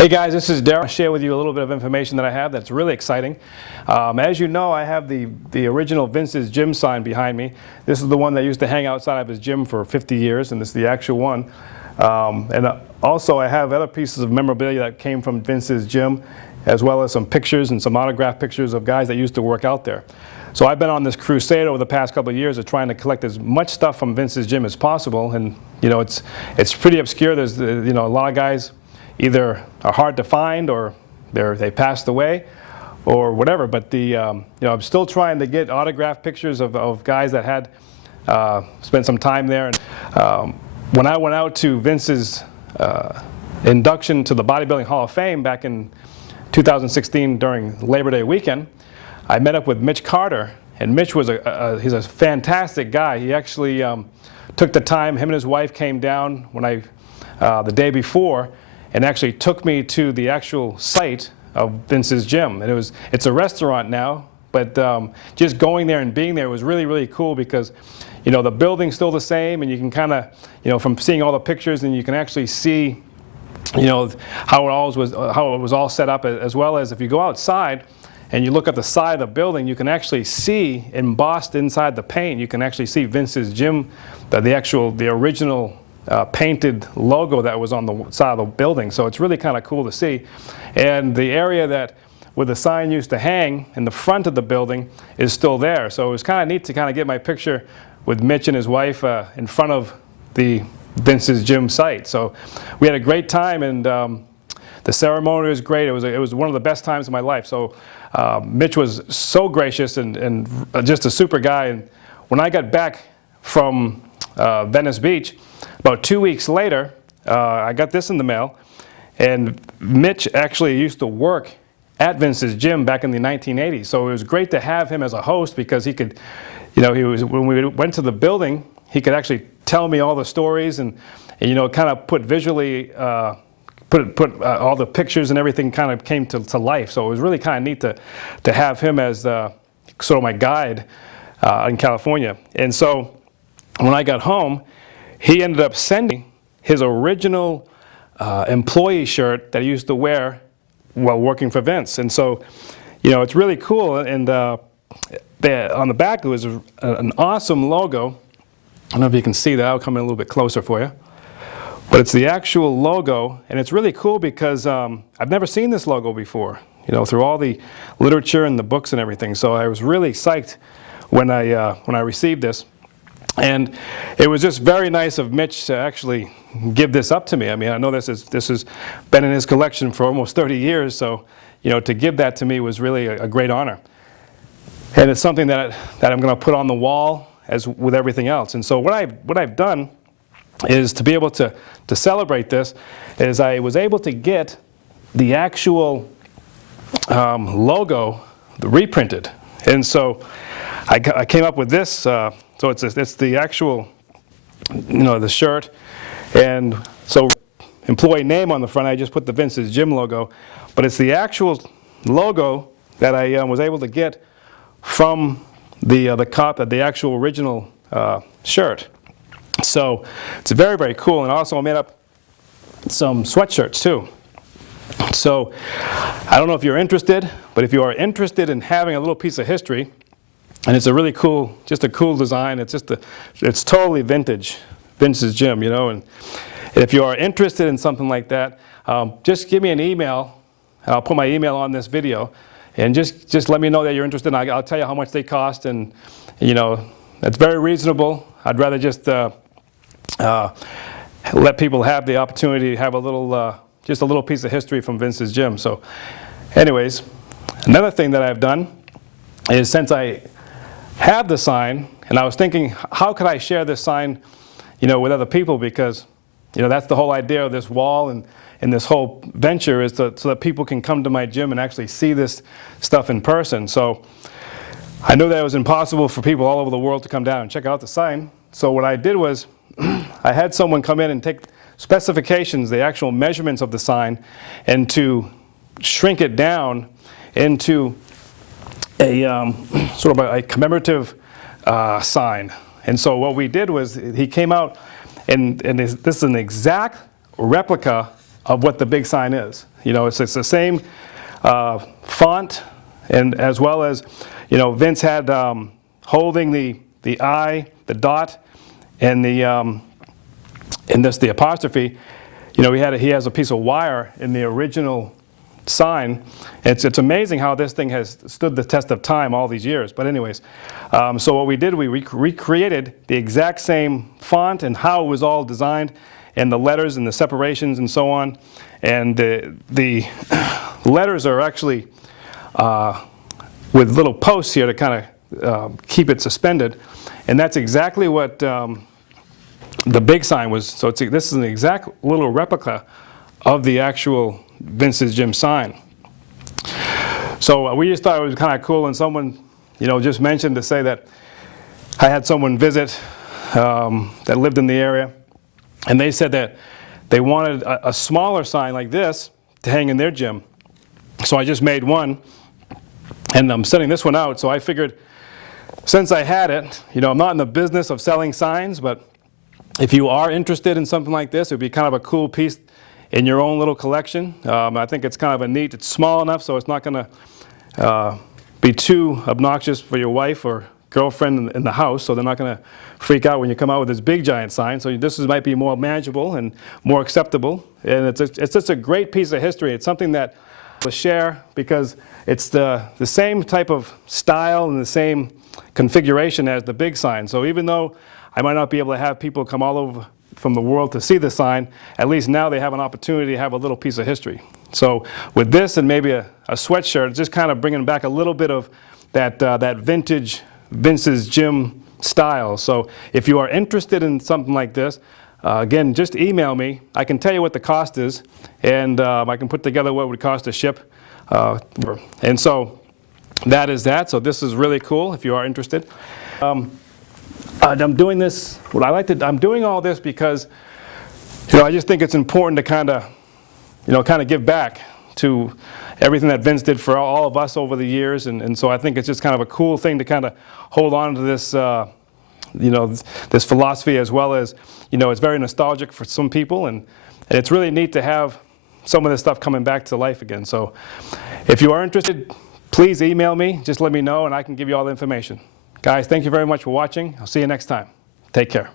Hey guys, this is Daryl. I'll share with you a little bit of information that I have that's really exciting. As you know, I have the original Vince's Gym sign behind me. This is the one that used to hang outside of his gym for 50 years, and this is the actual one. Also, I have other pieces of memorabilia that came from Vince's Gym, as well as some pictures and some autographed pictures of guys that used to work out there. So I've been on this crusade over the past couple of years of trying to collect as much stuff from Vince's Gym as possible, and it's pretty obscure. There's a lot of guys either are hard to find or they passed away or whatever, but I'm still trying to get autographed pictures of guys that had spent some time there. And when I went out to Vince's induction to the Bodybuilding Hall of Fame back in 2016 during Labor Day weekend, I met up with Mitch Carter, and Mitch was he's a fantastic guy. He actually took the time. Him and his wife came down when the day before, and actually took me to the actual site of Vince's Gym. And it's a restaurant now, but just going there and being there was really, really cool because, the building's still the same, and you can kind of, from seeing all the pictures, and you can actually see, how it was all set up, as well as if you go outside and you look at the side of the building, you can actually see embossed inside the paint, you can actually see Vince's Gym, the original painted logo that was on the side of the building. So it's really kind of cool to see. And the area where the sign used to hang in the front of the building is still there. So it was kind of neat to kind of get my picture with Mitch and his wife in front of the Vince's Gym site. So we had a great time, and the ceremony was great. It was one of the best times of my life. So Mitch was so gracious and just a super guy. And when I got back from Venice Beach, about 2 weeks later, I got this in the mail, and Mitch actually used to work at Vince's Gym back in the 1980s. So it was great to have him as a host because he could, when we went to the building, he could actually tell me all the stories and kind of put visually, put all the pictures and everything kind of came to life. So it was really kind of neat to have him as sort of my guide in California. And so when I got home, he ended up sending his original employee shirt that he used to wear while working for Vince. And so, it's really cool. And on the back, there was an awesome logo. I don't know if you can see that. I'll come in a little bit closer for you. But it's the actual logo, and it's really cool because I've never seen this logo before, through all the literature and the books and everything. So I was really psyched when I received this. And it was just very nice of Mitch to actually give this up to me. I mean, I know this has been in his collection for almost 30 years, so to give that to me was really a great honor. And it's something that I'm going to put on the wall as with everything else. And so what I've done is to be able to celebrate this is I was able to get the actual logo reprinted. And so I came up with this. So it's the actual, the shirt, and so employee name on the front. I just put the Vince's Gym logo, but it's the actual logo that I was able to get from the actual original shirt. So it's very, very cool, and also I made up some sweatshirts too. So I don't know if you're interested, but if you are interested in having a little piece of history, and it's a really cool, just a cool design. It's totally vintage, Vince's Gym, And if you are interested in something like that, just give me an email. And I'll put my email on this video, and just let me know that you're interested. And I'll tell you how much they cost, and it's very reasonable. I'd rather just let people have the opportunity to have just a little piece of history from Vince's Gym. So, anyways, another thing that I've done is since I have the sign, and I was thinking, how could I share this sign, with other people? Because, that's the whole idea of this wall and this whole venture is so that people can come to my gym and actually see this stuff in person. So I knew that it was impossible for people all over the world to come down and check out the sign. So what I did was I had someone come in and take specifications, the actual measurements of the sign, and to shrink it down into a sort of a commemorative sign. And so what we did was he came out, and this is an exact replica of what the big sign is. You know, it's the same font, and as well as, you know, Vince had holding the I, the dot, and the the apostrophe. You know, he has a piece of wire in the original sign. It's amazing how this thing has stood the test of time all these years. But anyways, so what we did, we recreated the exact same font and how it was all designed, and the letters and the separations and so on. And the letters are actually with little posts here to kind of keep it suspended. And that's exactly what the big sign was. So this is an exact little replica of the actual Vince's Gym sign. So we just thought it was kind of cool, and someone, you know, just mentioned to say that I had someone visit that lived in the area, and they said that they wanted a smaller sign like this to hang in their gym. So I just made one, and I'm sending this one out. So I figured, since I had it, you know, I'm not in the business of selling signs, but if you are interested in something like this, it would be kind of a cool piece in your own little collection. I think it's kind of a neat, it's small enough so it's not going to be too obnoxious for your wife or girlfriend in the house, so they're not going to freak out when you come out with this big giant sign. So this might be more manageable and more acceptable. And it's just a great piece of history. It's something that we'll share because it's the same type of style and the same configuration as the big sign. So even though I might not be able to have people come all over from the world to see the sign, at least now they have an opportunity to have a little piece of history. So with this and maybe a sweatshirt, just kind of bringing back a little bit of that vintage Vince's Gym style. So if you are interested in something like this, again, just email me. I can tell you what the cost is, and I can put together what it would cost to ship. And so that is that. So this is really cool if you are interested. I'm doing this, I'm doing all this because, you know, I just think it's important to kind of give back to everything that Vince did for all of us over the years. And so I think it's just kind of a cool thing to kind of hold on to this, you know, this philosophy, as well as, you know, it's very nostalgic for some people. And it's really neat to have some of this stuff coming back to life again. So if you are interested, please email me. Just let me know, and I can give you all the information. Guys, thank you very much for watching. I'll see you next time. Take care.